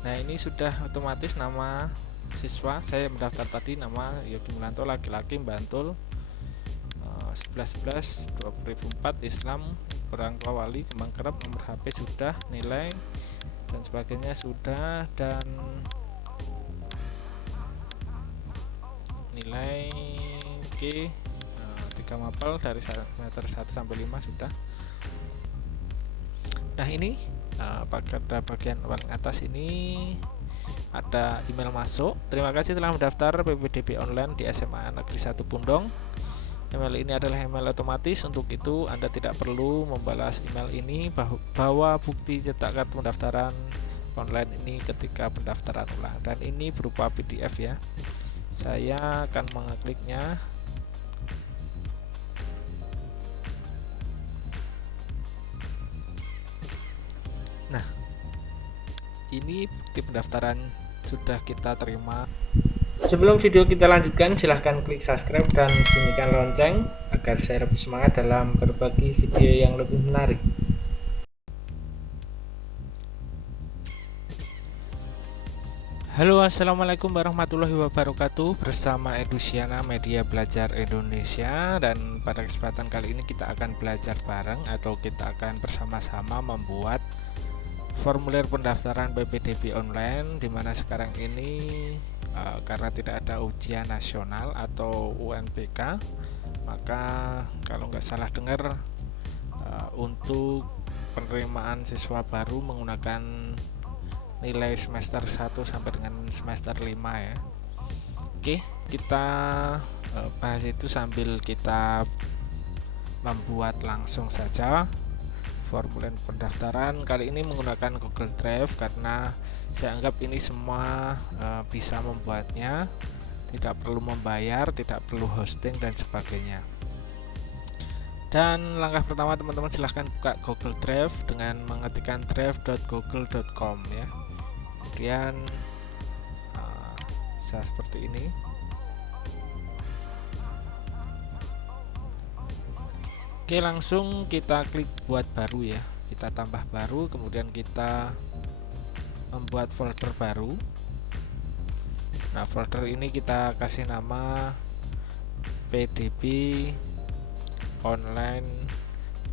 Nah, ini sudah otomatis nama siswa saya mendaftar tadi, nama Yogi Mulanto, laki-laki, Bantul, 11 2004, Islam, orang tua wali, Kembang Kerap, nomor HP sudah, nilai dan sebagainya sudah, dan nilai G 3 mapel dari semester 1 sampai 5 sudah. Nah, ini pada bagian paling atas ini ada email masuk. Terima kasih telah mendaftar PPDB online di SMA Negeri 1 Pundong. Email ini adalah email otomatis. Untuk itu Anda tidak perlu membalas email ini. Bawa bukti cetak kartu pendaftaran online ini ketika pendaftaran ulang, dan ini berupa PDF ya. Saya akan mengekliknya. Nah, ini bukti pendaftaran sudah kita terima. Sebelum video kita lanjutkan, silahkan klik subscribe dan bunyikan lonceng agar saya lebih semangat dalam berbagi video yang lebih menarik. Halo, assalamualaikum warahmatullahi wabarakatuh. Bersama Edusiana Media Belajar Indonesia, dan pada kesempatan kali ini kita akan belajar bareng atau kita akan bersama-sama membuat formulir pendaftaran PPDB online, dimana sekarang ini karena tidak ada ujian nasional atau UNBK, maka kalau nggak salah dengar untuk penerimaan siswa baru menggunakan nilai semester 1 sampai dengan semester 5 ya. Oke, kita bahas itu sambil kita membuat langsung saja formulir pendaftaran. Kali ini menggunakan Google Drive karena saya anggap ini semua bisa membuatnya, tidak perlu membayar, tidak perlu hosting dan sebagainya. Dan langkah pertama teman-teman silahkan buka Google Drive dengan mengetikkan drive.google.com ya. Kemudian bisa seperti ini. Oke, langsung kita klik buat baru ya. Kita tambah baru, kemudian kita membuat folder baru. Nah, folder ini kita kasih nama PDB online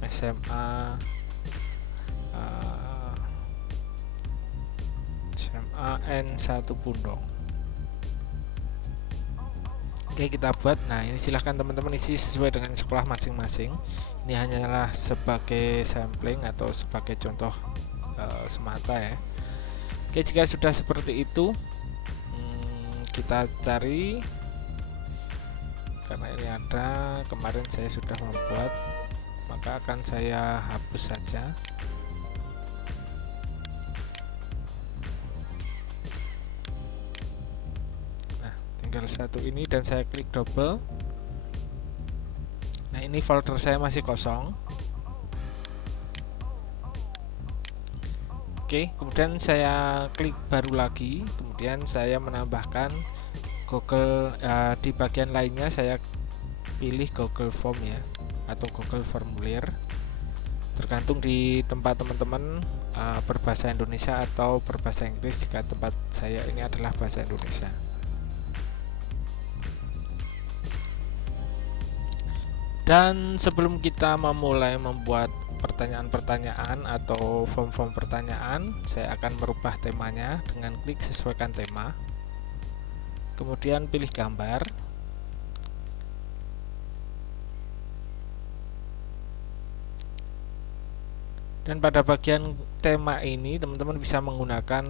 SMA N1 Pundong. Oke, kita buat. Nah, ini silahkan teman-teman isi sesuai dengan sekolah masing-masing. Ini hanyalah sebagai sampling atau sebagai contoh semata ya. Oke, jika sudah seperti itu, kita cari, karena ini ada kemarin saya sudah membuat, maka akan saya hapus saja. Nah, tinggal satu ini dan saya klik double. Nah, ini folder saya masih kosong. Oke, kemudian saya klik baru lagi, kemudian saya menambahkan Google di bagian lainnya saya pilih Google Form ya, atau Google Formulir, tergantung di tempat teman-teman berbahasa Indonesia atau berbahasa Inggris. Jika tempat saya ini adalah bahasa Indonesia. Dan sebelum kita memulai membuat pertanyaan-pertanyaan atau form-form pertanyaan, saya akan merubah temanya dengan klik sesuaikan tema, kemudian pilih gambar, dan pada bagian tema ini teman-teman bisa menggunakan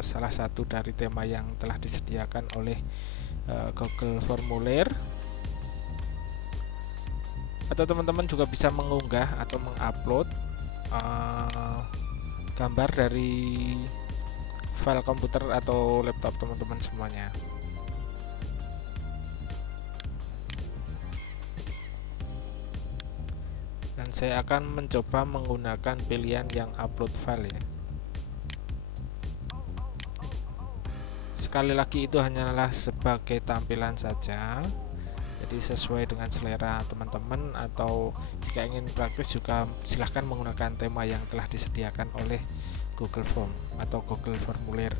salah satu dari tema yang telah disediakan oleh Google Formulir, atau teman-teman juga bisa mengunggah atau mengupload gambar dari file komputer atau laptop teman-teman semuanya. Dan saya akan mencoba menggunakan pilihan yang upload file ya. Sekali lagi, itu hanyalah sebagai tampilan saja, jadi sesuai dengan selera teman-teman, atau jika ingin praktis juga silahkan menggunakan tema yang telah disediakan oleh Google Form atau Google Formulir.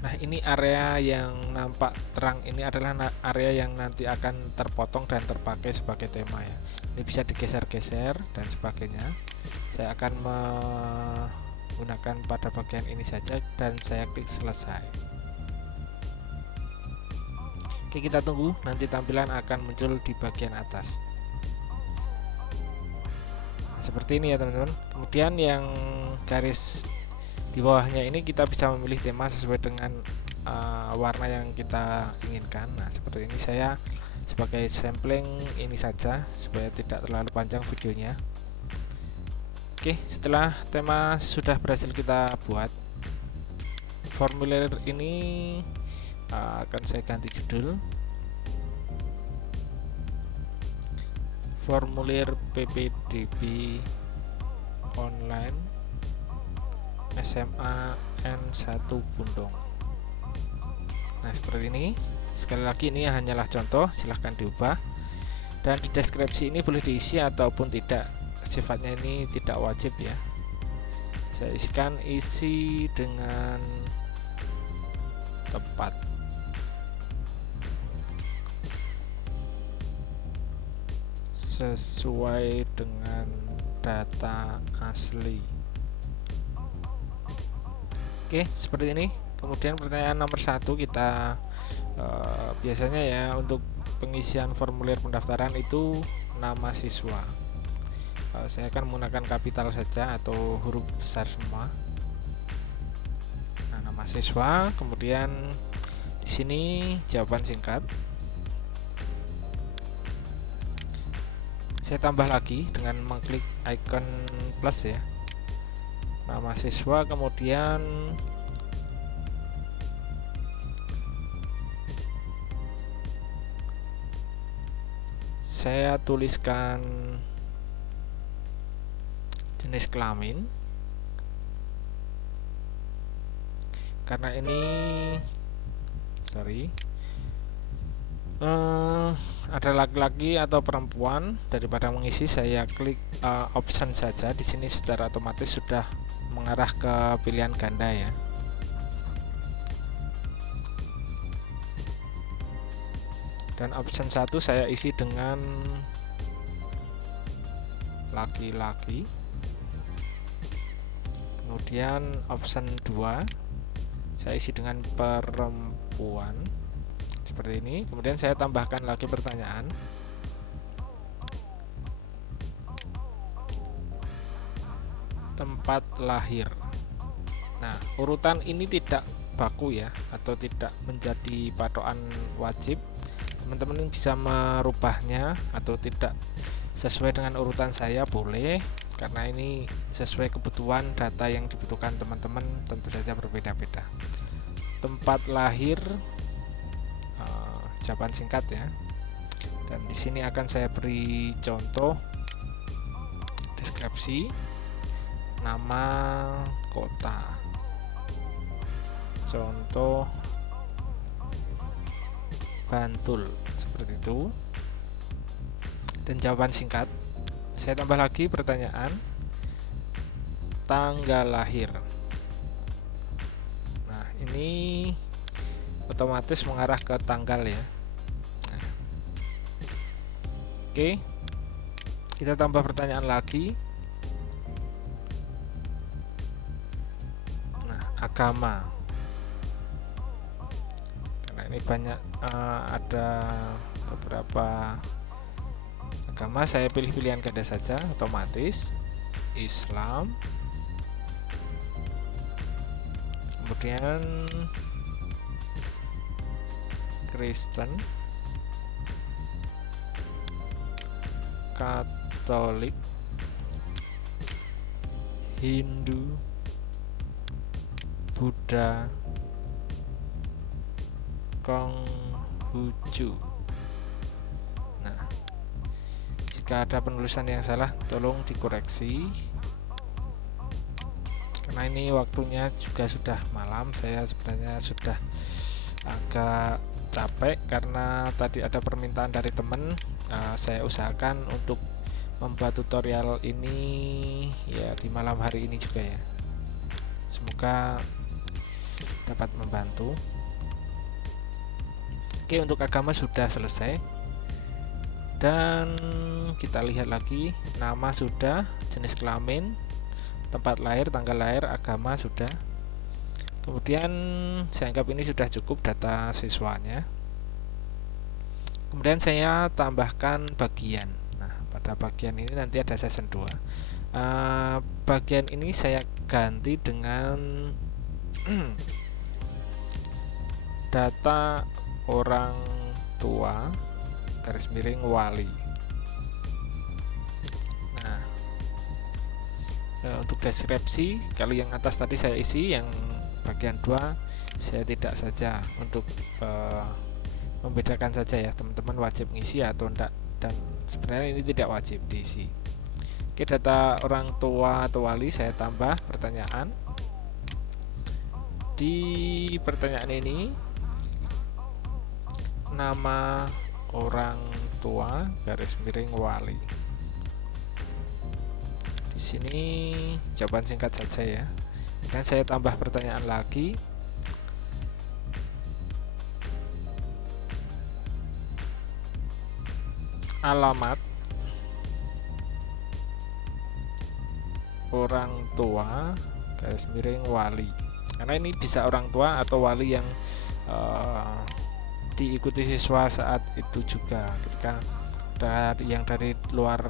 Nah, ini area yang nampak terang ini adalah area yang nanti akan terpotong dan terpakai sebagai tema ya. Ini bisa digeser-geser dan sebagainya. Saya akan menggunakan pada bagian ini saja dan saya klik selesai. Oke, kita tunggu, nanti tampilan akan muncul di bagian atas. Seperti ini ya teman-teman. Kemudian yang garis di bawahnya ini kita bisa memilih tema sesuai dengan warna yang kita inginkan. Nah, seperti ini saya sebagai sampling ini saja supaya tidak terlalu panjang videonya. Oke, setelah tema sudah berhasil kita buat, formulir ini akan saya ganti judul formulir PPDB online SMA N1 Bundong. Nah, seperti ini. Sekali lagi, ini hanyalah contoh, silahkan diubah. Dan di deskripsi ini boleh diisi ataupun tidak, sifatnya ini tidak wajib ya. Saya isi dengan tepat. Sesuai dengan data asli. Oke, seperti ini. Kemudian pertanyaan nomor 1 kita biasanya ya untuk pengisian formulir pendaftaran itu nama siswa. Saya akan menggunakan kapital saja atau huruf besar semua. Nah, nama siswa, kemudian di sini jawaban singkat. Saya tambah lagi dengan mengklik icon plus ya. Nama siswa, kemudian saya tuliskan jenis kelamin, karena ini ada laki-laki atau perempuan. Daripada mengisi, saya klik option saja. Di sini secara otomatis sudah mengarah ke pilihan ganda ya. Dan option 1 saya isi dengan laki-laki. Kemudian option 2 saya isi dengan perempuan. Seperti ini. Kemudian saya tambahkan lagi pertanyaan. Tempat lahir. Nah, urutan ini tidak baku ya, atau tidak menjadi patokan wajib. Teman-teman bisa merubahnya atau tidak sesuai dengan urutan saya, boleh, karena ini sesuai kebutuhan data yang dibutuhkan teman-teman, tentu saja berbeda-beda. Tempat lahir, jawaban singkat ya. Dan di sini akan saya beri contoh deskripsi, nama kota, contoh Bantul, seperti itu. Dan jawaban singkat saya tambah lagi pertanyaan, tanggal lahir. Nah, ini otomatis mengarah ke tanggal ya. Nah, oke, kita tambah pertanyaan lagi. Nah, agama, karena ini banyak ada beberapa agama, saya pilih pilihan ganda saja, otomatis Islam. Kemudian Kristen, Katolik, Hindu, Buddha, Konghucu. Nah, jika ada penulisan yang salah tolong dikoreksi, karena ini waktunya juga sudah malam. Saya sebenarnya sudah agak capek karena tadi ada permintaan dari teman. Saya usahakan untuk membuat tutorial ini ya di malam hari ini juga ya. semoga dapat membantu. Oke, untuk agama sudah selesai, dan kita lihat lagi, nama sudah, jenis kelamin, tempat lahir, tanggal lahir, agama sudah. Kemudian saya anggap ini sudah cukup data siswanya. Kemudian saya tambahkan bagian. Nah, pada bagian ini nanti ada season 2. Bagian ini saya ganti dengan data orang tua garis miring wali. Nah, untuk deskripsi, kalau yang atas tadi saya isi, yang bagian 2 saya tidak saja, untuk membedakan saja ya, teman-teman wajib ngisi atau enggak, dan sebenarnya ini tidak wajib diisi. Oke, data orang tua atau wali saya tambah pertanyaan. Di pertanyaan ini, nama orang tua garis miring wali. Di sini jawaban singkat saja ya. Dan saya tambah pertanyaan lagi. Alamat orang tua garis miring wali. Karena ini bisa orang tua atau wali yang diikuti siswa saat itu juga, ketika yang dari luar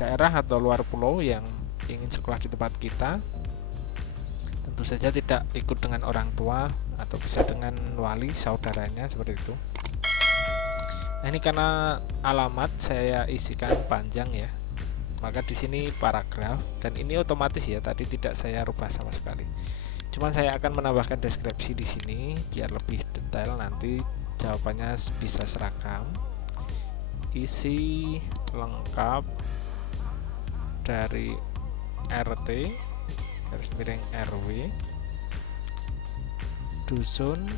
daerah atau luar pulau yang ingin sekolah di tempat kita, tentu saja tidak ikut dengan orang tua atau bisa dengan wali saudaranya, seperti itu. Nah, ini karena alamat saya isikan panjang ya, maka di sini paragraf, dan ini otomatis ya, tadi tidak saya rubah sama sekali. Cuman saya akan menambahkan deskripsi di sini biar lebih detail, nanti jawabannya bisa seragam. Isi lengkap dari RT garis miring RW, dusun,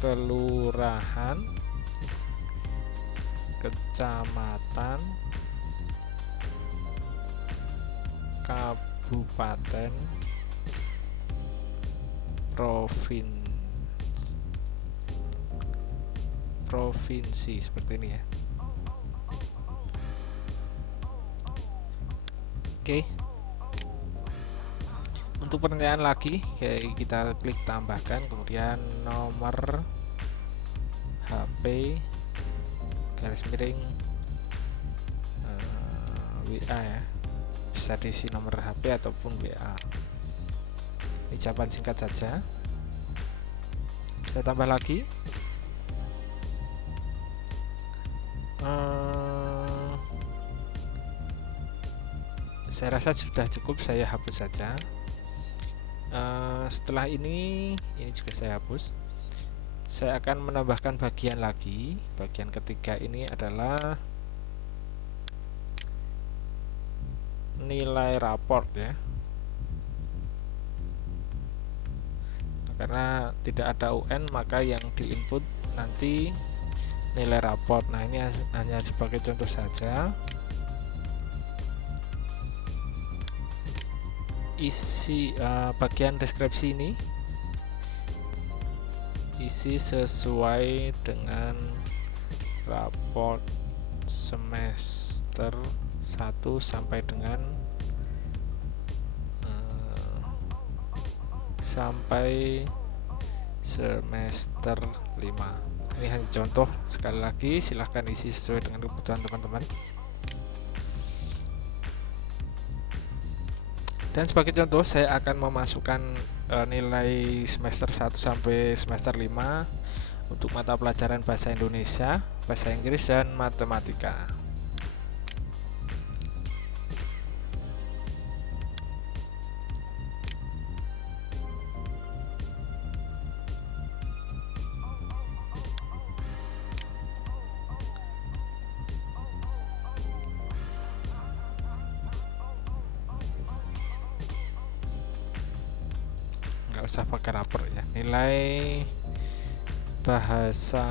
kelurahan, kecamatan, kabupaten, provinsi seperti ini ya. Oke. Untuk pertanyaan lagi, kita klik tambahkan, kemudian nomor HP garis miring WA ya. Bisa diisi nomor HP ataupun WA. Ini jawaban singkat saja. Saya tambah lagi. Saya rasa sudah cukup, saya hapus saja. Setelah ini juga saya hapus. Saya akan menambahkan bagian lagi. Bagian ketiga ini adalah nilai raport ya. Karena tidak ada UN, maka yang diinput nanti nilai raport. Nah, ini hanya sebagai contoh saja. Isi bagian deskripsi ini isi sesuai dengan raport semester 1 sampai dengan sampai semester 5. Ini hanya contoh, sekali lagi silahkan isi sesuai dengan kebutuhan teman-teman. Dan sebagai contoh, saya akan memasukkan nilai semester 1 sampai semester 5 untuk mata pelajaran bahasa Indonesia, bahasa Inggris, dan matematika. Usah pakai rapor ya. Nilai bahasa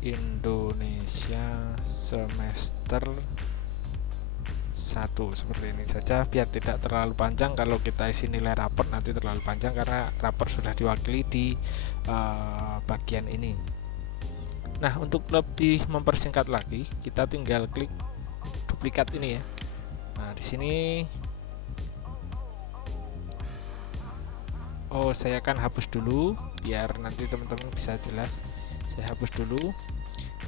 Indonesia semester 1 seperti ini saja biar tidak terlalu panjang. Kalau kita isi nilai rapor nanti terlalu panjang karena rapor sudah diwakili di bagian ini. Nah, untuk lebih mempersingkat lagi, kita tinggal klik duplikat ini ya. Nah, di sini saya akan hapus dulu biar nanti teman-teman bisa jelas. Saya hapus dulu.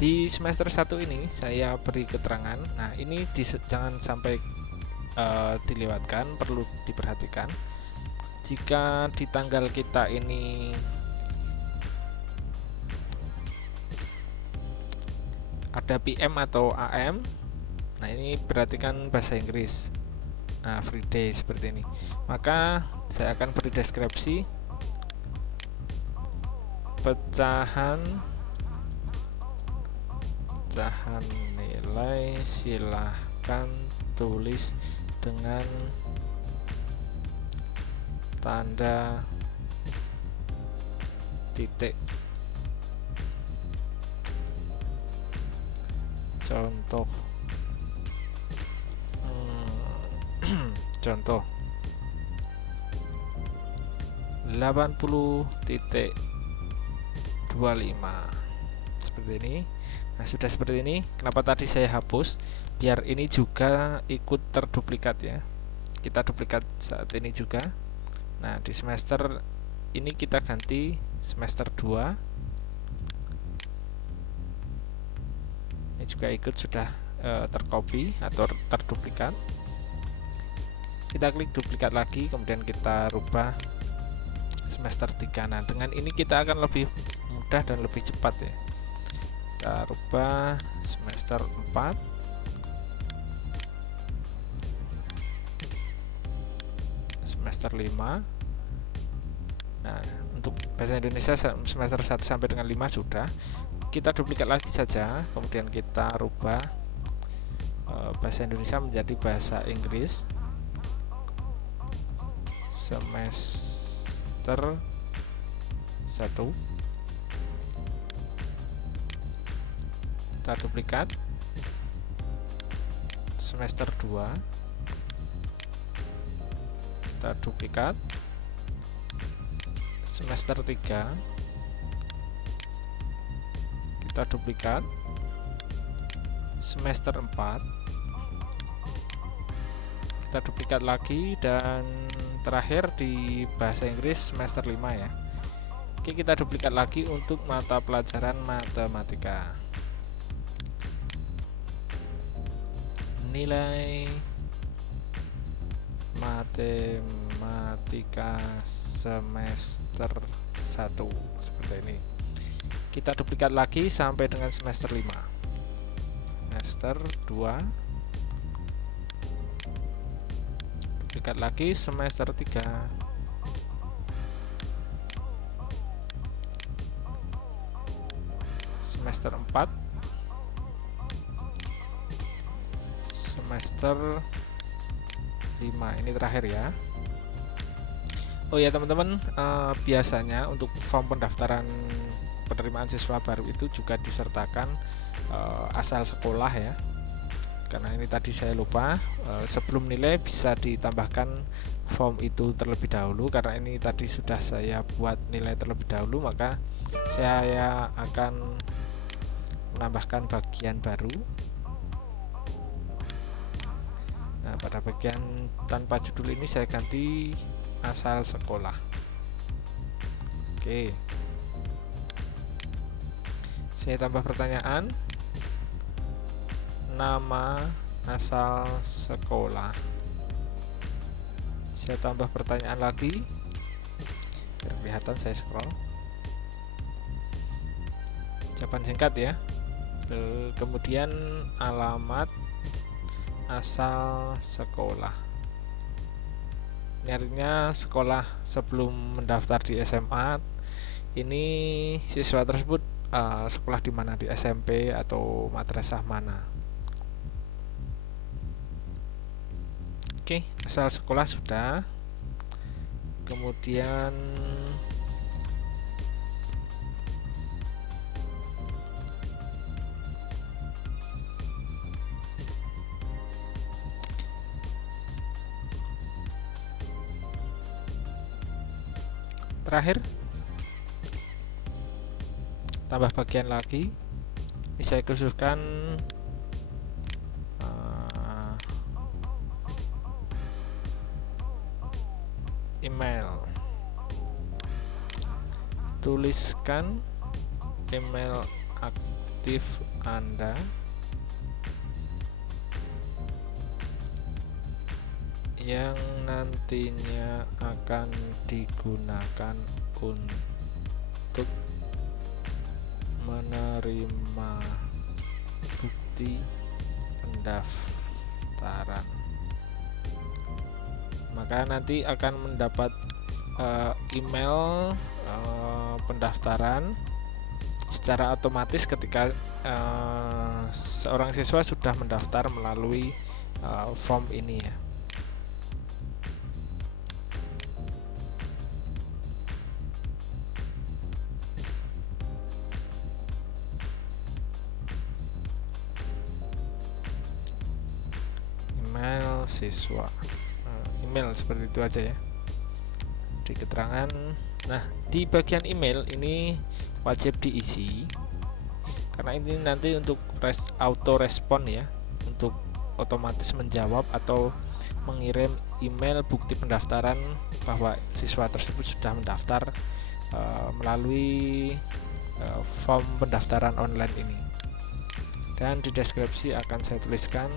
Di semester 1 ini saya beri keterangan. Nah, ini jangan sampai dilewatkan, perlu diperhatikan. Jika di tanggal kita ini ada PM atau AM, nah ini berarti kan bahasa Inggris. Nah, free day seperti ini. Maka saya akan beri deskripsi pecahan nilai silahkan tulis dengan tanda titik. Contoh contoh 80.25 seperti ini. Nah, sudah seperti ini. Kenapa tadi saya hapus? Biar ini juga ikut terduplikat ya. Kita duplikat saat ini juga. Nah, di semester ini kita ganti semester 2. Ini juga ikut sudah tercopy atau terduplikat. Kita klik duplikat lagi, kemudian kita rubah semester 3. Nah, dengan ini kita akan lebih mudah dan lebih cepat ya. Kita rubah semester 4. Semester 5. Nah, untuk bahasa Indonesia semester 1 sampai dengan 5 sudah. Kita duplikat lagi saja, kemudian kita rubah bahasa Indonesia menjadi bahasa Inggris. Semester 1. Kita duplikat semester 2. Kita duplikat semester 3. Kita duplikat semester 4. Kita duplikat lagi, dan terakhir di bahasa Inggris semester 5 ya. Oke, kita duplikat lagi untuk mata pelajaran matematika. Nilai matematika semester 1 seperti ini. Kita duplikat lagi sampai dengan semester 5. Semester 2. Duplikat lagi semester 3. Semester 4. Semester 5. Ini terakhir ya. Oh ya teman-teman, biasanya untuk form pendaftaran penerimaan siswa baru itu juga disertakan asal sekolah ya. Karena ini tadi saya lupa, sebelum nilai bisa ditambahkan form itu terlebih dahulu. Karena ini tadi sudah saya buat nilai terlebih dahulu, maka saya akan menambahkan bagian baru. Nah, pada bagian tanpa judul ini saya ganti asal sekolah. Oke, saya tambah pertanyaan, nama asal sekolah. Saya tambah pertanyaan lagi biar kelihatan, saya scroll. Jawaban singkat ya. Kemudian alamat asal sekolah. Ini artinya sekolah sebelum mendaftar di SMA, ini siswa tersebut sekolah di mana, di SMP atau madrasah mana. Oke, asal sekolah sudah. Kemudian Terakhir, tambah bagian lagi. Ini saya khususkan email. Tuliskan email aktif Anda yang nantinya akan digunakan untuk menerima bukti pendaftaran. Maka nanti akan mendapat email pendaftaran secara otomatis ketika seorang siswa sudah mendaftar melalui form ini ya. Email siswa, email seperti itu aja ya di keterangan. Nah, di bagian email ini wajib diisi karena ini nanti untuk auto respon ya, untuk otomatis menjawab atau mengirim email bukti pendaftaran bahwa siswa tersebut sudah mendaftar melalui form pendaftaran online ini. Dan di deskripsi akan saya tuliskan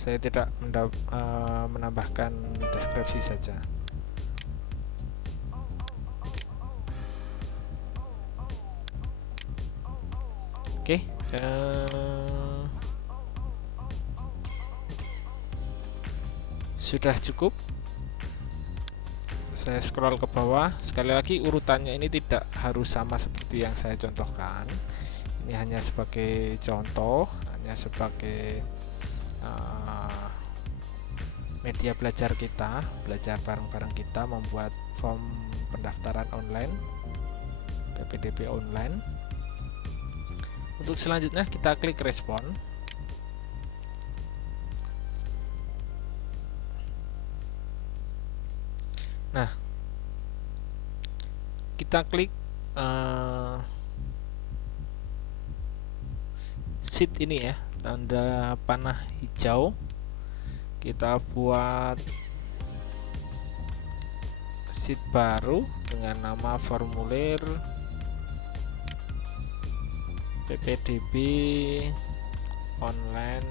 saya tidak menambahkan deskripsi saja. Oke, sudah cukup. Saya scroll ke bawah. Sekali lagi urutannya ini tidak harus sama seperti yang saya contohkan. Ini hanya sebagai contoh, hanya sebagai media belajar kita, belajar bareng-bareng kita membuat form pendaftaran online, PPDB online. Untuk selanjutnya kita klik respon. Nah, kita klik sheet ini ya, tanda panah hijau. Kita buat sheet baru dengan nama formulir PPDB online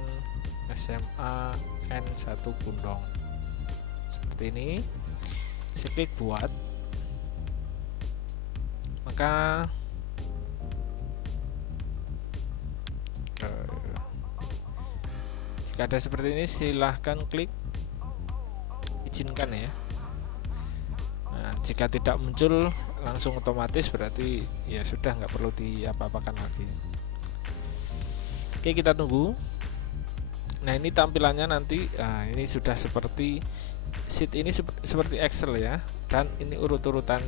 SMA N1 Pundong. Seperti ini. Saya klik buat. Maka jika ada seperti ini silahkan klik izinkan ya. Nah, jika tidak muncul langsung otomatis berarti ya sudah, nggak perlu diapa-apakan lagi. Oke, kita tunggu. Nah, ini tampilannya nanti. Nah, ini sudah seperti sheet ini seperti Excel ya, dan ini urut-urutan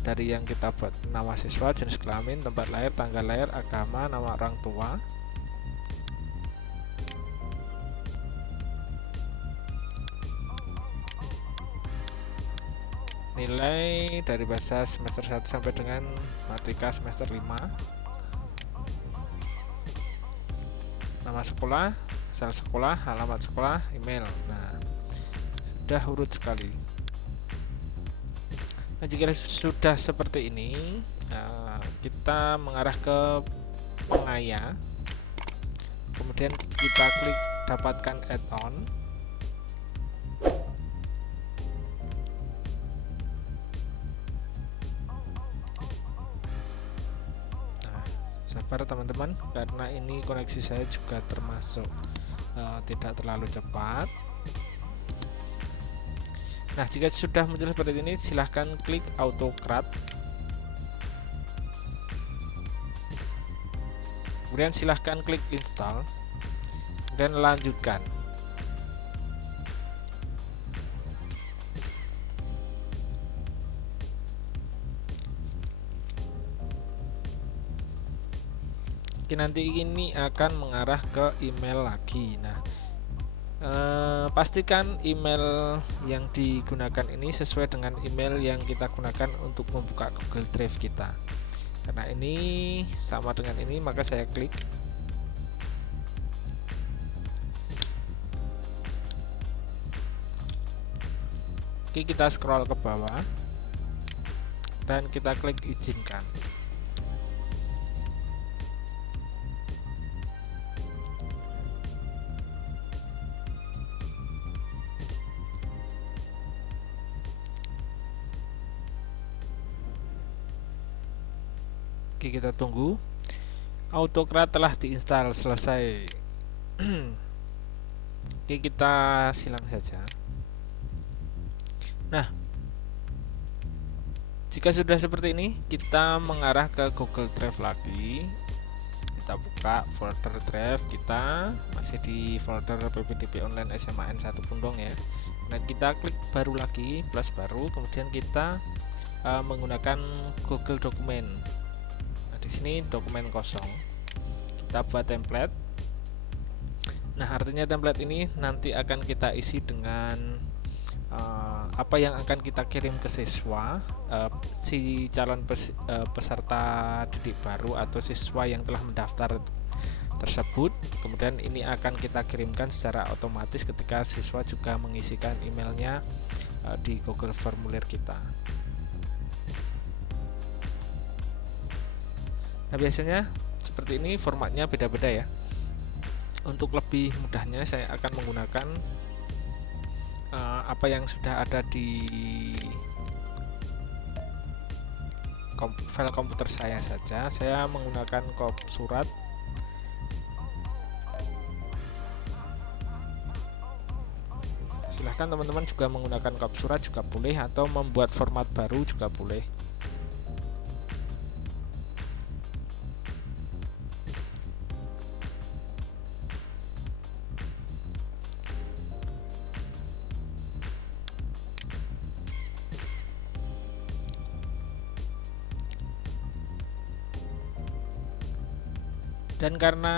dari yang kita buat: nama siswa, jenis kelamin, tempat lahir, tanggal lahir, agama, nama orang tua. Nilai dari bahasa semester 1 sampai dengan matematika semester 5. Nama sekolah, asal sekolah, alamat sekolah, email. Nah, sudah urut sekali. Nah, jika sudah seperti ini, kita mengarah ke pengaya. Kemudian kita klik dapatkan add-on. Sabar teman-teman, karena ini koneksi saya juga termasuk tidak terlalu cepat. Nah, jika sudah muncul seperti ini, silahkan klik autocrat. Kemudian silahkan klik install dan lanjutkan. Oke, nanti ini akan mengarah ke email lagi. Nah, pastikan email yang digunakan ini sesuai dengan email yang kita gunakan untuk membuka Google Drive kita. Karena ini sama dengan ini, maka saya klik. Oke, kita scroll ke bawah dan kita klik izinkan. Oke, kita tunggu. AutoCAD telah diinstal selesai. Oke, kita silang saja. Nah, jika sudah seperti ini, kita mengarah ke Google Drive lagi. Kita buka folder drive kita, masih di folder PPDB Online SMA N1 Pundong ya. Nah, kita klik baru lagi, plus baru, kemudian kita menggunakan Google Dokumen. Di sini dokumen kosong, kita buat template. Nah, artinya template ini nanti akan kita isi dengan apa yang akan kita kirim ke siswa, si calon peserta didik baru atau siswa yang telah mendaftar tersebut. Kemudian ini akan kita kirimkan secara otomatis ketika siswa juga mengisikan emailnya di Google Formulir kita. Nah, biasanya seperti ini, formatnya beda-beda ya. Untuk lebih mudahnya saya akan menggunakan apa yang sudah ada di file komputer saya saja. Saya menggunakan kop surat. Silahkan teman-teman juga menggunakan kop surat juga boleh, atau membuat format baru juga boleh. Dan karena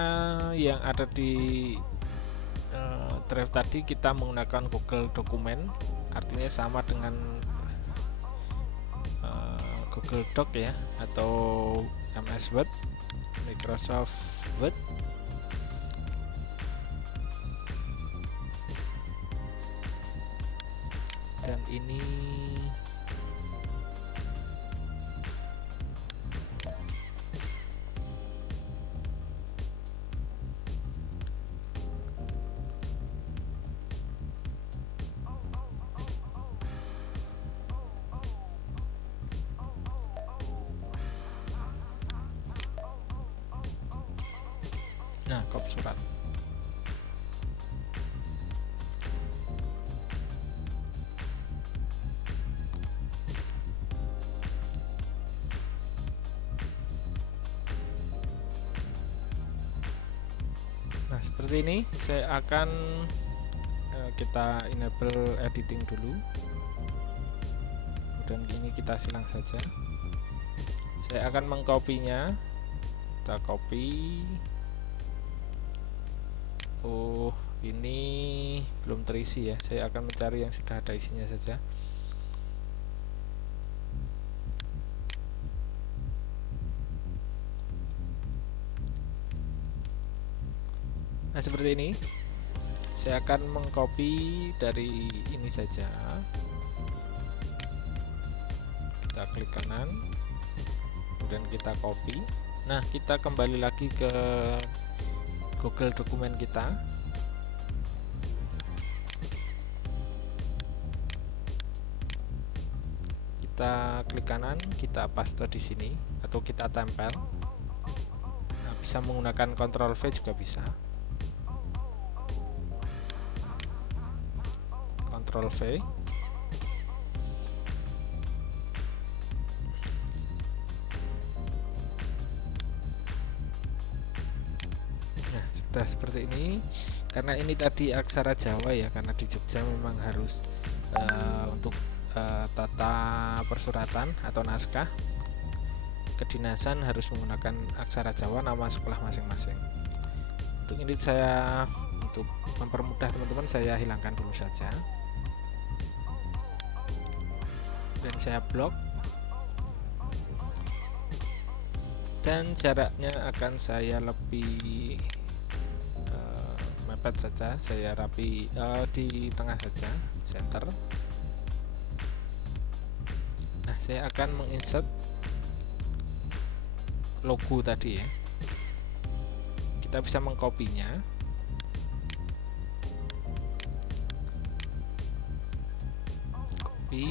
yang ada di drive tadi kita menggunakan Google Dokumen, artinya sama dengan Google Doc ya, atau MS Word, Microsoft Word. Dan ini kop surat. Nah, seperti ini saya akan kita enable editing dulu. Kemudian ini kita silang saja. Saya akan mengkopinya. Kita copy. Oh, ini belum terisi ya. Saya akan mencari yang sudah ada isinya saja. Nah, seperti ini. Saya akan mengcopy dari ini saja. Kita klik kanan, kemudian kita copy. Nah, kita kembali lagi ke Google Dokumen kita. Kita klik kanan, kita paste di sini atau kita tempel. Nah, bisa menggunakan Ctrl V juga bisa. Ctrl V. Sudah seperti ini. Karena ini tadi aksara Jawa ya, karena di Jogja memang harus untuk tata persuratan atau naskah. kedinasan harus menggunakan aksara Jawa nama sekolah masing-masing. Untuk ini untuk mempermudah teman-teman, saya hilangkan dulu saja dan saya blok, dan jaraknya akan saya lebih mepet saja, saya rapi di tengah saja, center. Nah, saya akan menginsert logo tadi ya. Kita bisa mengkopinya, copy,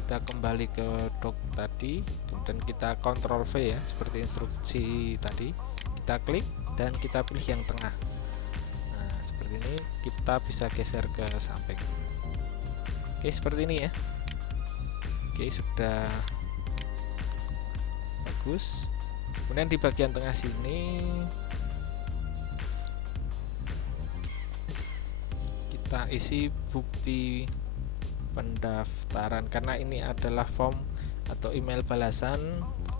kita kembali ke doc tadi, dan kita Ctrl V ya, seperti instruksi tadi. Kita klik dan kita pilih yang tengah. Nah, seperti ini kita bisa geser ke samping. Oke, seperti ini ya. Oke, sudah bagus. Kemudian di bagian tengah sini kita isi bukti pendaftaran, karena ini adalah form atau email balasan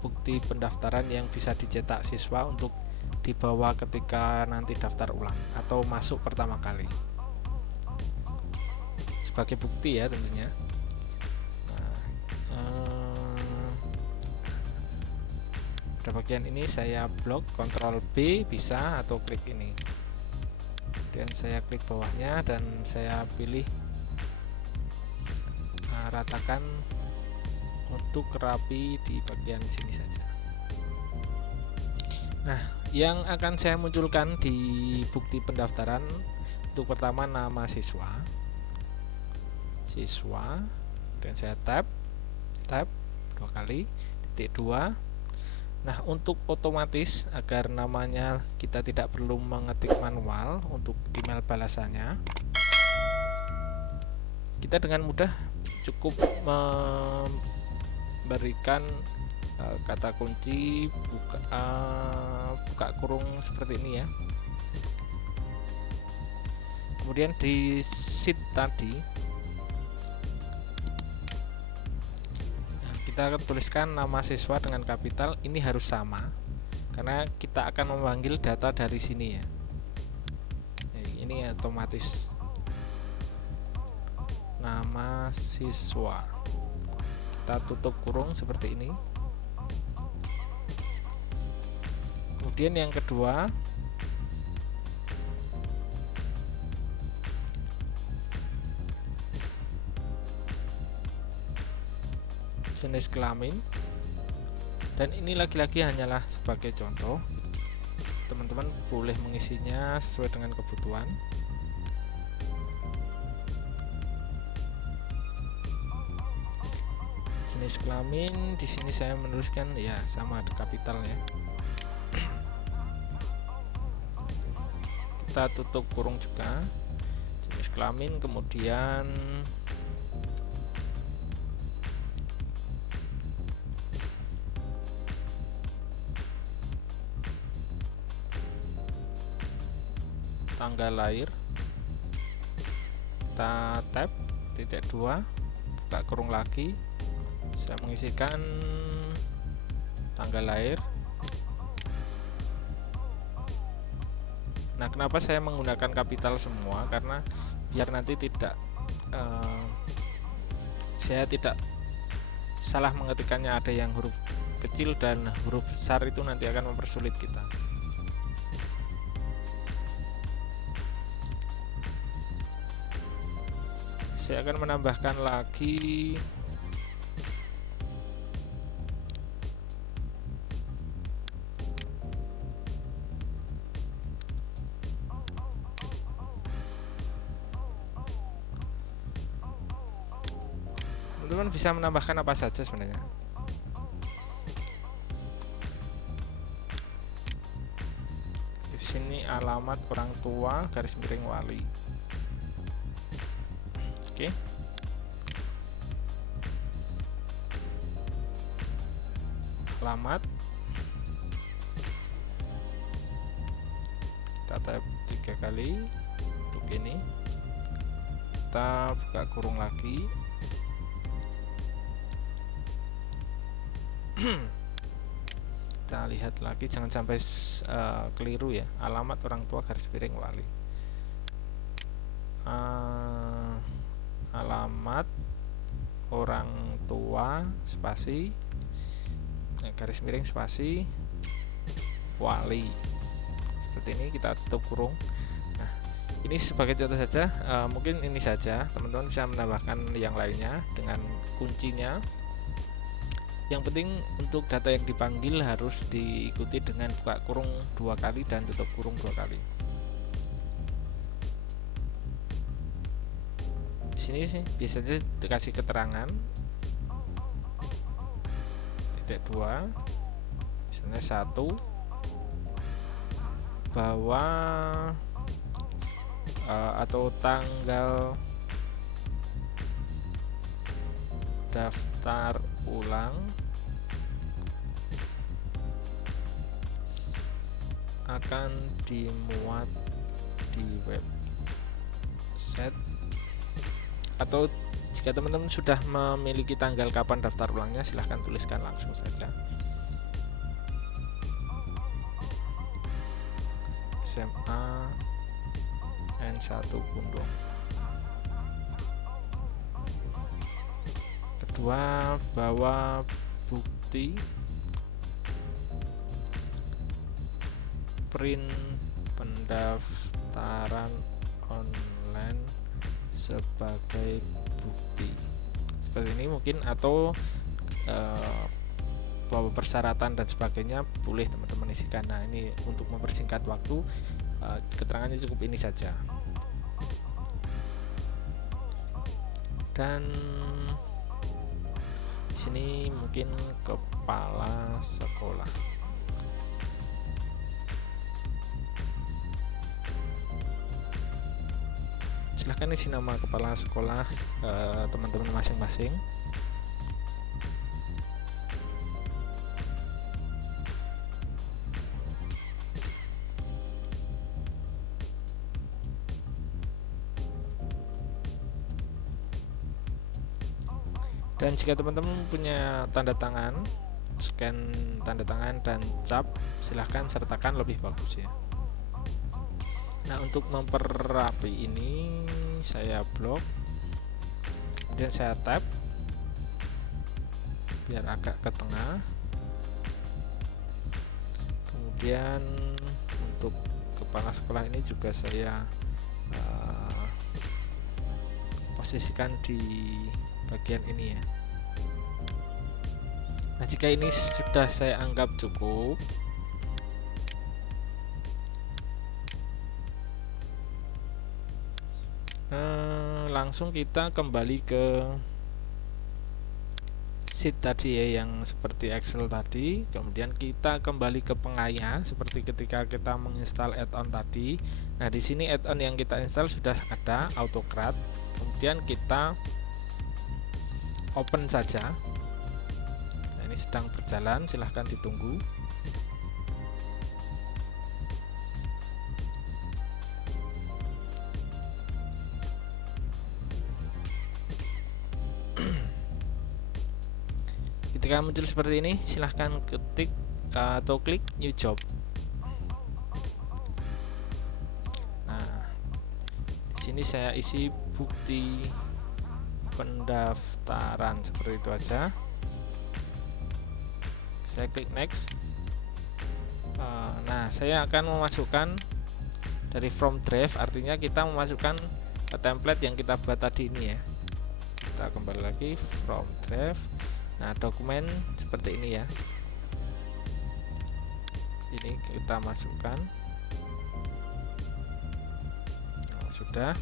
bukti pendaftaran yang bisa dicetak siswa untuk dibawa ketika nanti daftar ulang atau masuk pertama kali, sebagai bukti ya tentunya. Pada bagian ini saya blok, Ctrl B bisa, atau klik ini, dan saya klik bawahnya dan saya pilih ratakan untuk rapi di bagian sini saja. Nah, yang akan saya munculkan di bukti pendaftaran, untuk pertama nama siswa, dan saya tab 2 kali, titik 2. Nah, untuk otomatis agar namanya kita tidak perlu mengetik manual untuk email balasannya, kita dengan mudah cukup memberikan kata kunci buka kurung seperti ini ya. Kemudian di sheet tadi kita tuliskan nama siswa dengan kapital, ini harus sama karena kita akan memanggil data dari sini ya. Ini otomatis nama siswa, kita tutup kurung seperti ini. Kemudian yang kedua, jenis kelamin, dan ini lagi-lagi hanyalah sebagai contoh, teman-teman boleh mengisinya sesuai dengan kebutuhan. Jenis kelamin di sini saya menuliskan ya sama, ada kapitalnya. Kita tutup kurung juga, jenis kelamin, kemudian tanggal lahir, kita tab titik 2, buka kurung lagi, saya mengisikan tanggal lahir. Nah, kenapa saya menggunakan kapital semua? Karena biar nanti saya tidak salah mengetikkannya, ada yang huruf kecil dan huruf besar, itu nanti akan mempersulit kita. Saya akan menambahkan lagi teman-teman bisa menambahkan apa saja sebenarnya. Di sini alamat orang tua garis miring wali. Oke. Alamat. Kita tab 3 kali untuk ini. Kita buka kurung lagi. kita lihat lagi, jangan sampai keliru ya. Alamat orang tua garis miring wali. Alamat orang tua spasi garis miring spasi wali, seperti ini. Kita tutup kurung. Nah, ini sebagai contoh saja, mungkin ini saja. Teman-teman bisa menambahkan yang lainnya dengan kuncinya. Yang penting untuk data yang dipanggil harus diikuti dengan buka kurung 2 kali dan tutup kurung 2 kali. Di sini sih biasanya dikasih keterangan titik 2, misalnya 1, bahwa atau tanggal daftar ulang akan dimuat di website, atau jika teman-teman sudah memiliki tanggal kapan daftar ulangnya, silahkan tuliskan langsung saja. SMA N1 Pundong. Kedua, bawa bukti print pendaftaran online sebagai bukti, seperti ini mungkin, atau bahwa persyaratan dan sebagainya boleh teman-teman isikan. Nah, ini untuk mempersingkat waktu, keterangannya cukup ini saja. Dan di sini mungkin kepala sekolah. Silahkan isi nama kepala sekolah teman-teman masing-masing. Dan jika teman-teman punya tanda tangan, scan tanda tangan dan cap, silahkan sertakan, lebih bagus ya. Nah, untuk memperapi ini saya blok, kemudian saya tab biar agak ke tengah. Kemudian untuk kepala sekolah ini juga saya posisikan di bagian ini ya. Nah, jika ini sudah saya anggap cukup, langsung kita kembali ke sheet tadi ya, yang seperti Excel tadi. Kemudian kita kembali ke pengaya seperti ketika kita menginstal add-on tadi. Nah, di sini add-on yang kita install sudah ada, AutoCAD. Kemudian kita open saja. Nah, ini sedang berjalan, silahkan ditunggu. Ketika muncul seperti ini, silahkan ketik atau klik new job. Nah, di sini saya isi bukti pendaftaran seperti itu aja. Saya klik next. Nah, saya akan memasukkan dari from draft, artinya kita memasukkan template yang kita buat tadi ini ya. Kita kembali lagi from draft. Nah, dokumen seperti ini ya. Ini kita masukkan. Nah, sudah.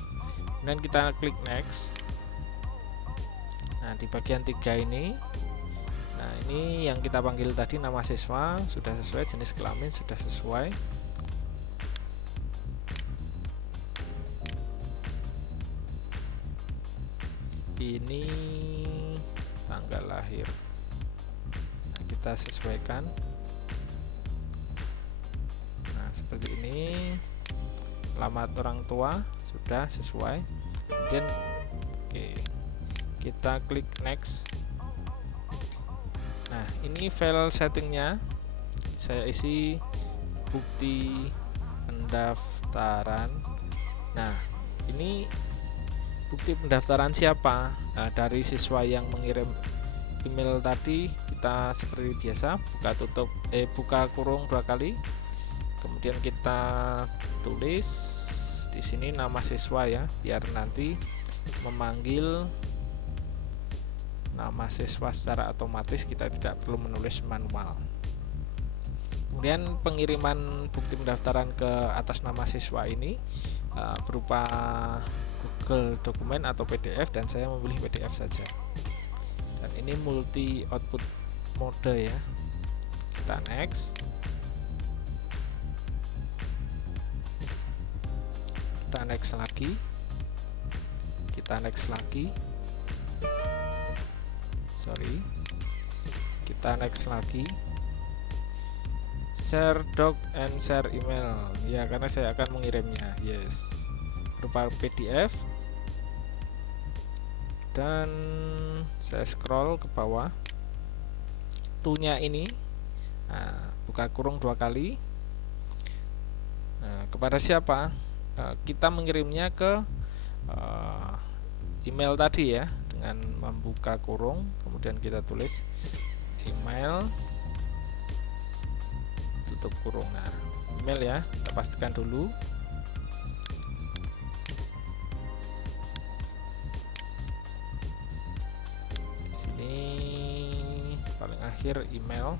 Kemudian kita klik next. Nah, di bagian 3 ini, nah ini yang kita panggil tadi, nama siswa sudah sesuai, jenis kelamin sudah sesuai. Ini tanggal lahir, nah, kita sesuaikan. Nah, seperti ini. Alamat orang tua sudah sesuai. Kemudian kita klik next. Nah, ini file settingnya saya isi bukti pendaftaran. Nah, ini bukti pendaftaran siapa? Nah, dari siswa yang mengirim email tadi, kita seperti biasa buka kurung 2 kali. Kemudian kita tulis di sini nama siswa ya, biar nanti memanggil nama siswa secara otomatis, kita tidak perlu menulis manual. Kemudian pengiriman bukti pendaftaran ke atas nama siswa ini berupa Google dokumen atau PDF, dan saya memilih PDF saja. Dan ini multi output mode ya. Kita next. Kita next lagi. Kita next lagi. Kita next lagi. Share doc and share email. Ya, karena saya akan mengirimnya. Yes. Berupa PDF. Dan saya scroll ke bawah. To-nya ini buka kurung 2 kali. Nah, kepada siapa? Kita mengirimnya ke email tadi ya, dengan membuka kurung, kemudian kita tulis email, tutup kurung. Nah, email ya, kita pastikan dulu. Di sini paling akhir email.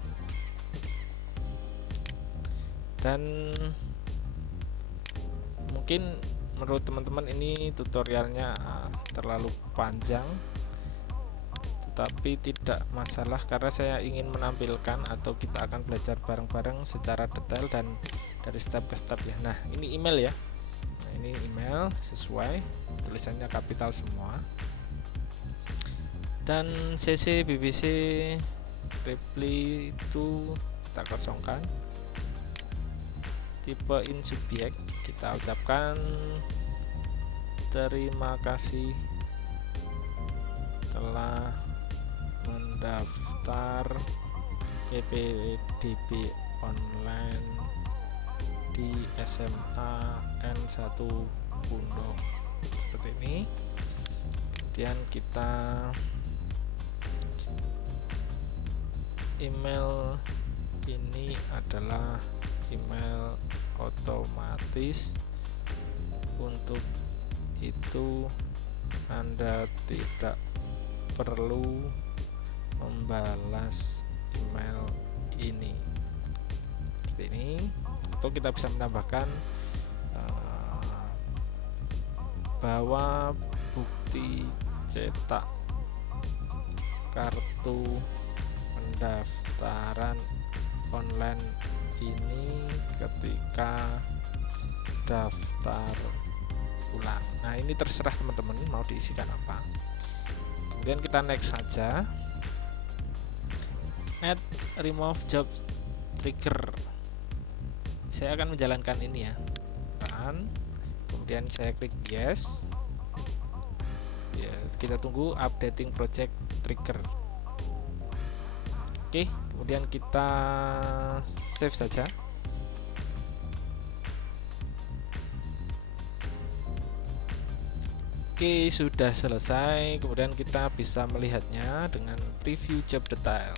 Dan mungkin menurut teman-teman ini tutorialnya terlalu panjang, tetapi tidak masalah karena saya ingin menampilkan atau kita akan belajar bareng-bareng secara detail dan dari step ke step ya. Nah, ini email ya. Nah, ini email sesuai, tulisannya kapital semua. Dan CC BBC reply itu kita kosongkan. Tipe in subjek kita ucapkan terima kasih telah mendaftar PPDB online di SMA N1 Pundong, seperti ini. Kemudian kita email ini adalah email otomatis, untuk itu Anda tidak perlu membalas email ini, seperti ini. Atau kita bisa menambahkan bahwa bukti cetak kartu pendaftaran online ini ketika daftar ulang. Nah, ini terserah teman-teman mau diisikan apa. Kemudian kita next saja. Add remove job trigger. Saya akan menjalankan ini ya. Kemudian saya klik yes. Ya, kita tunggu updating project trigger. Oke, kemudian kita save saja. Oke, sudah selesai. Kemudian kita bisa melihatnya dengan preview job detail.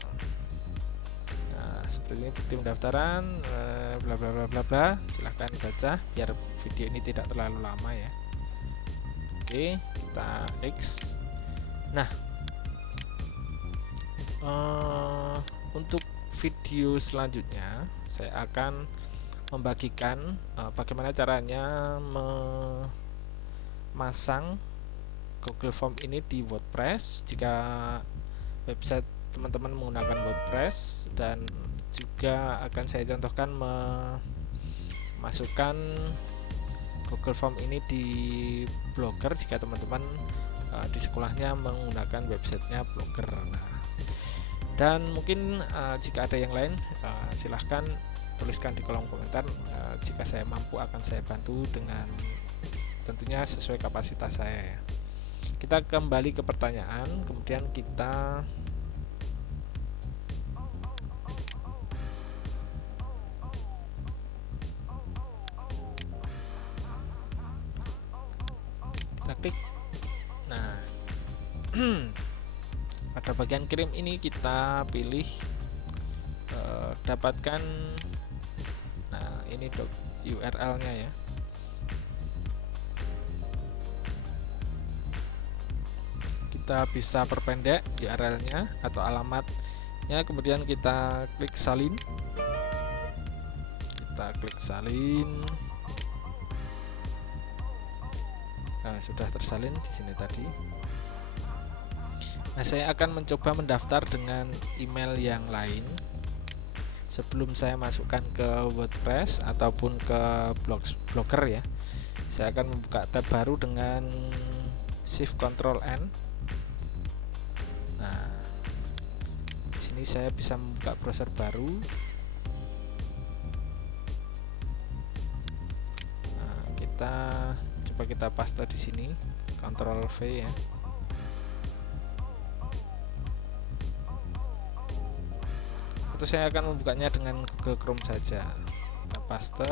Nah, seperti ini bukti pendaftaran, bla bla bla bla bla. Silahkan baca biar video ini tidak terlalu lama ya. Oke, kita X. Nah, untuk video selanjutnya saya akan membagikan bagaimana caranya memasang Google Form ini di WordPress jika website teman-teman menggunakan WordPress, dan juga akan saya contohkan memasukkan Google Form ini di Blogger jika teman-teman di sekolahnya menggunakan websitenya Blogger. Nah, dan mungkin jika ada yang lain silahkan tuliskan di kolom komentar. Jika saya mampu akan saya bantu dengan tentunya sesuai kapasitas saya ya. Kita kembali ke pertanyaan, kemudian kita klik. Nah, pada bagian kirim ini kita pilih dapatkan, nah ini URL-nya ya. Kita bisa perpendek URL-nya atau alamatnya, kemudian kita klik salin. Kita klik salin. Nah, sudah tersalin di sini tadi. Nah, saya akan mencoba mendaftar dengan email yang lain sebelum saya masukkan ke WordPress ataupun ke Blogger ya. Saya akan membuka tab baru dengan Shift Ctrl N. Nah, di sini saya bisa membuka browser baru. Nah, kita paste di sini, Ctrl V ya. Atau saya akan membukanya dengan Google Chrome saja. Kita paste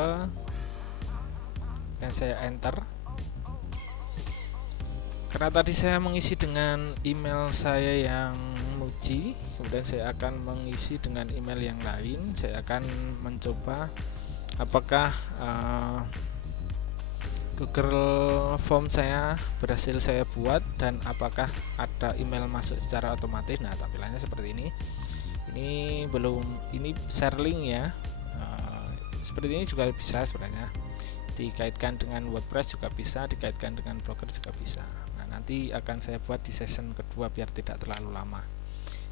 dan saya enter. Karena tadi saya mengisi dengan email saya yang Muji, kemudian saya akan mengisi dengan email yang lain. Saya akan mencoba apakah Google Form saya berhasil saya buat dan apakah ada email masuk secara otomatis. Nah, tampilannya seperti ini. Ini belum, ini share link ya. Seperti ini juga bisa sebenarnya. Dikaitkan dengan WordPress juga bisa, dikaitkan dengan Blogger juga bisa. Nah, nanti akan saya buat di season kedua biar tidak terlalu lama.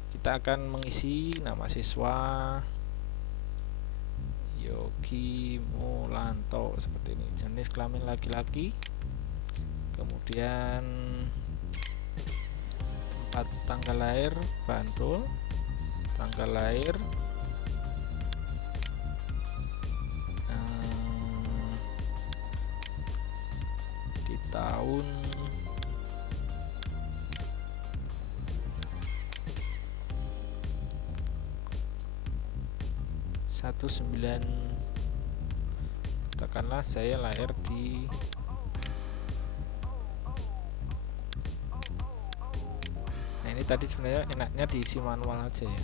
Kita akan mengisi nama siswa Yogi Mulanto seperti ini, jenis kelamin laki-laki, kemudian tempat tanggal lahir Bantul, tanggal lahir di tahun 19, katakanlah saya lahir di nah ini tadi sebenarnya enaknya diisi manual aja ya,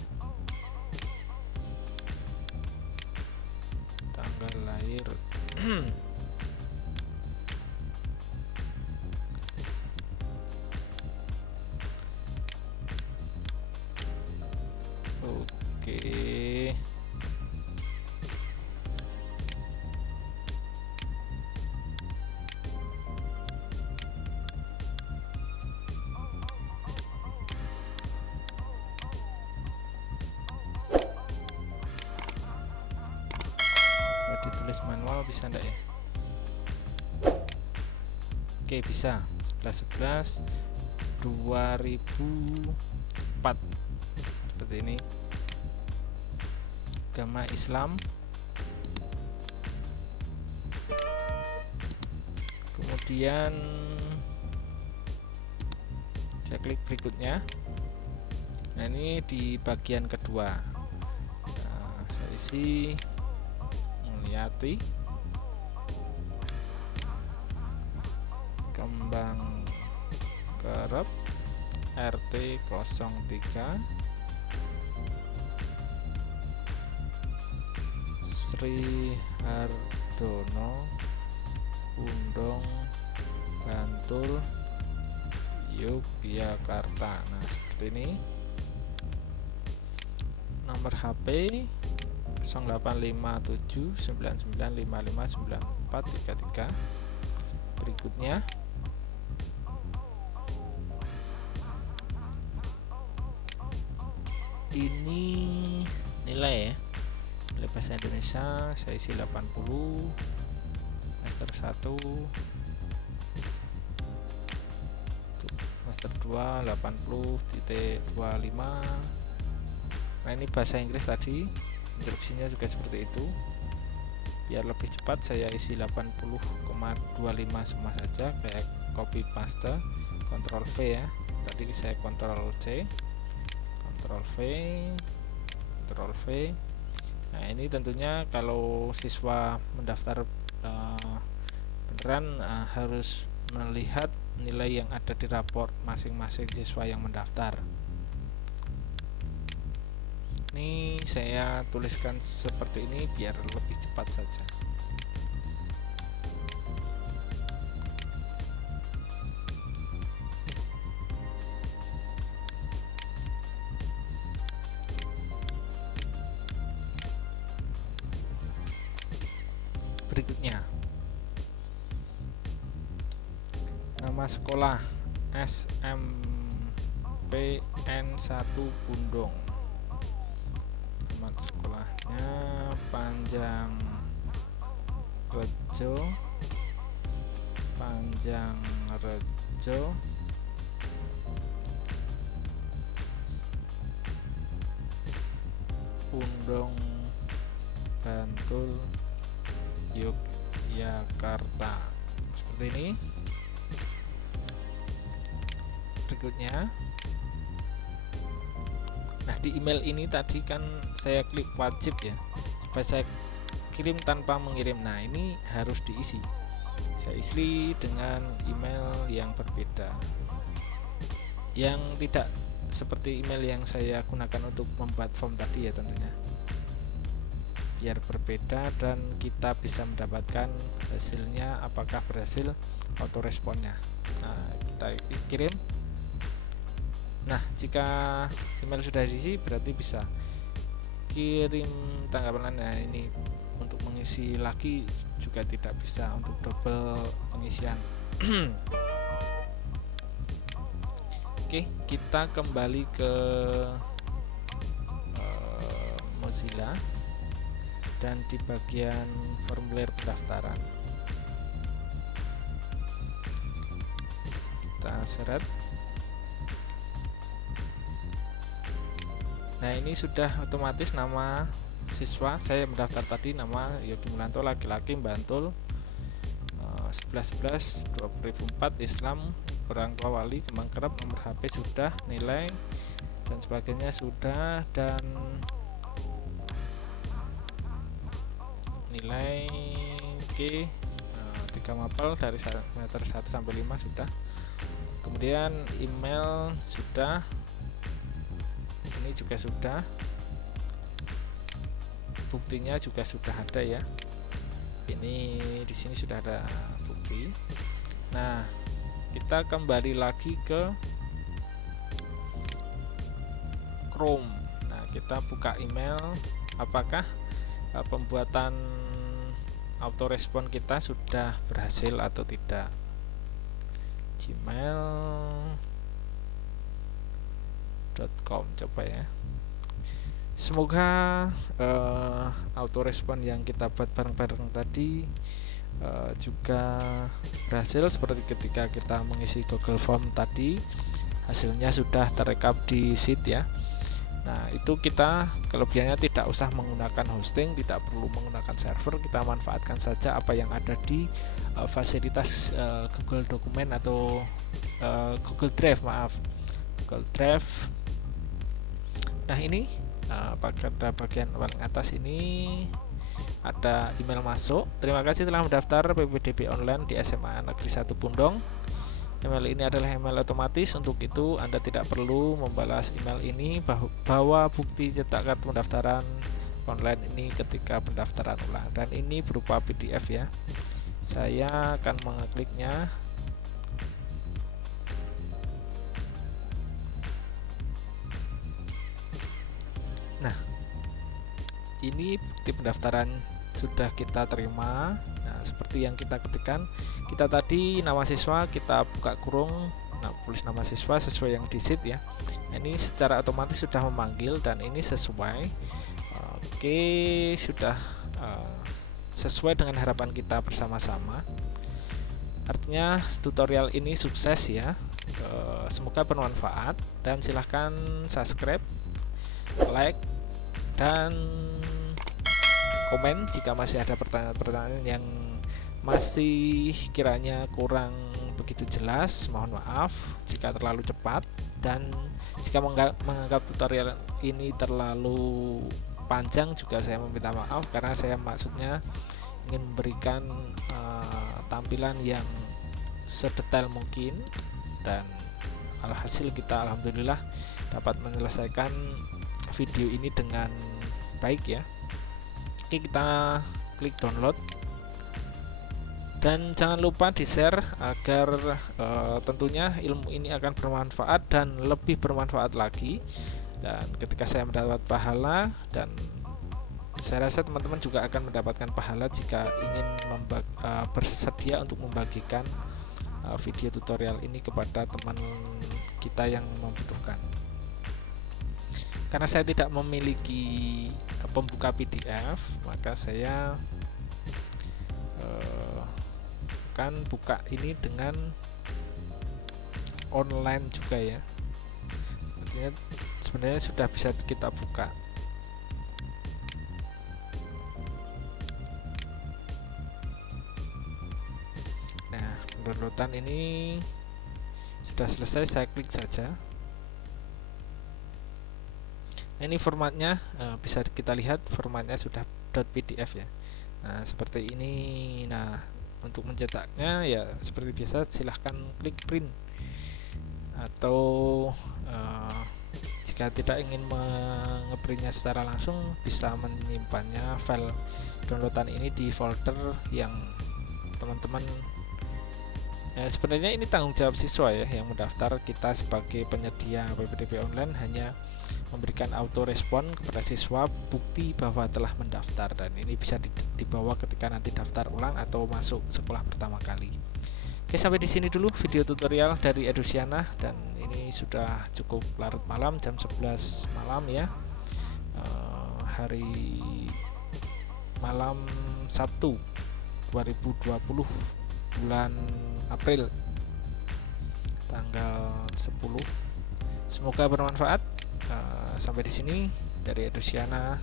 tanggal lahir oke. Ditulis manual bisa enggak ya? Oke, bisa. 11/11/2004 seperti ini. Agama Islam. Kemudian saya klik berikutnya. Nah, ini di bagian kedua. Nah, saya isi Mulyati, Kembang Kerep, RT 03, Sri Hardono, Undong, Bantul, Yogyakarta. Nah, seperti ini. Nomor HP 085799559433. Berikutnya ini nilai ya, nilai bahasa Indonesia saya isi 80, master 1, master 2 80.25. Nah, ini bahasa Inggris tadi, instruksinya juga seperti itu. Biar lebih cepat saya isi 80,25 semua saja, kayak copy paste, Ctrl V ya. Tadi saya Ctrl C, Ctrl V, Ctrl V. Nah, ini tentunya kalau siswa mendaftar beneran harus melihat nilai yang ada di raport masing-masing siswa yang mendaftar. Ini saya tuliskan seperti ini biar lebih cepat saja. Berikutnya, nama sekolah SMPN1 Pundong. Nama sekolahnya Panjang Rejo Pundong, Bantul, Yogyakarta. Seperti ini. Berikutnya, nah di email ini tadi kan saya klik wajib ya, supaya saya kirim tanpa mengirim. Nah ini harus diisi. Saya isi dengan email yang berbeda, yang tidak seperti email yang saya gunakan untuk membuat form tadi ya tentunya, biar berbeda dan kita bisa mendapatkan hasilnya apakah berhasil autoresponnya. Nah kita kirim. Nah jika email sudah diisi berarti bisa kirim tanggapan. Nah ini untuk mengisi lagi juga tidak bisa, untuk double pengisian. Oke, kita kembali ke Mozilla dan di bagian formulir pendaftaran kita seret. Nah ini sudah otomatis nama siswa saya mendaftar tadi, nama Yogi Mulanto, laki-laki, Bantul, 11/11/2004, Islam, orang tua wali, Kembang Kerep, nomor HP sudah, nilai dan sebagainya sudah, dan nilai G 3 mapel dari meter 1 sampai 5 sudah. Kemudian email sudah, ini juga sudah, buktinya juga sudah ada ya. Ini di sini sudah ada bukti. Nah, kita kembali lagi ke Chrome. Nah, kita buka email. Apakah pembuatan autorespon kita sudah berhasil atau tidak? gmail.com, coba ya. Semoga autorespon yang kita buat bareng-bareng tadi juga berhasil, seperti ketika kita mengisi Google Form tadi, hasilnya sudah terekam di sheet ya. Nah itu kita kelebihannya tidak usah menggunakan hosting, tidak perlu menggunakan server, kita manfaatkan saja apa yang ada di fasilitas Google Dokumen atau Google Drive, Google Drive. Nah ini pada bagian paling atas ini ada email masuk. Terima kasih telah mendaftar PPDB online di SMA Negeri 1 Pundong. Email ini adalah email otomatis, untuk itu Anda tidak perlu membalas email ini. Bawa bukti cetak kartu pendaftaran online ini ketika pendaftaran ulang, dan ini berupa PDF ya. Saya akan mengekliknya. Nah, ini bukti pendaftaran sudah kita terima. Nah, seperti yang kita ketikkan, kita tadi nama siswa, kita buka kurung, tulis nama siswa sesuai yang di sheet ya. Ini secara otomatis sudah memanggil dan ini sesuai. Oke, sudah sesuai dengan harapan kita bersama-sama. Artinya tutorial ini sukses ya. Semoga bermanfaat, dan silahkan subscribe, like, dan komen jika masih ada pertanyaan-pertanyaan yang masih kiranya kurang begitu jelas. Mohon maaf jika terlalu cepat, dan jika menganggap tutorial ini terlalu panjang juga saya meminta maaf, karena saya maksudnya ingin memberikan tampilan yang sedetail mungkin, dan alhasil kita alhamdulillah dapat menyelesaikan video ini dengan baik ya. Oke, kita klik download dan jangan lupa di share agar tentunya ilmu ini akan bermanfaat dan lebih bermanfaat lagi, dan ketika saya mendapat pahala, dan saya rasa teman-teman juga akan mendapatkan pahala jika ingin bersedia untuk membagikan video tutorial ini kepada teman kita yang membutuhkan. Karena saya tidak memiliki pembuka PDF, maka saya akan buka ini dengan online juga ya. Artinya sebenarnya sudah bisa kita buka. Nah, downloadan ini sudah selesai, saya klik saja. Nah, ini formatnya bisa kita lihat, formatnya sudah .pdf ya. Nah, seperti ini. Nah, untuk mencetaknya ya seperti biasa, silahkan klik print, atau jika tidak ingin mengeprintnya secara langsung, bisa menyimpannya file downloadan ini di folder yang teman-teman sebenarnya ini tanggung jawab siswa ya yang mendaftar. Kita sebagai penyedia PPDB online hanya memberikan auto respon kepada siswa bukti bahwa telah mendaftar, dan ini bisa dibawa ketika nanti daftar ulang atau masuk sekolah pertama kali. Oke, sampai di sini dulu video tutorial dari Edusiana, dan ini sudah cukup larut malam, jam 11 malam ya. Hari malam Sabtu 2020, bulan April, tanggal 10. Semoga bermanfaat. Sampai di sini dari Edusiana,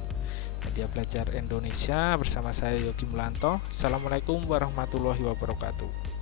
Media Belajar Indonesia, bersama saya Yogi Mulanto. Assalamualaikum warahmatullahi wabarakatuh.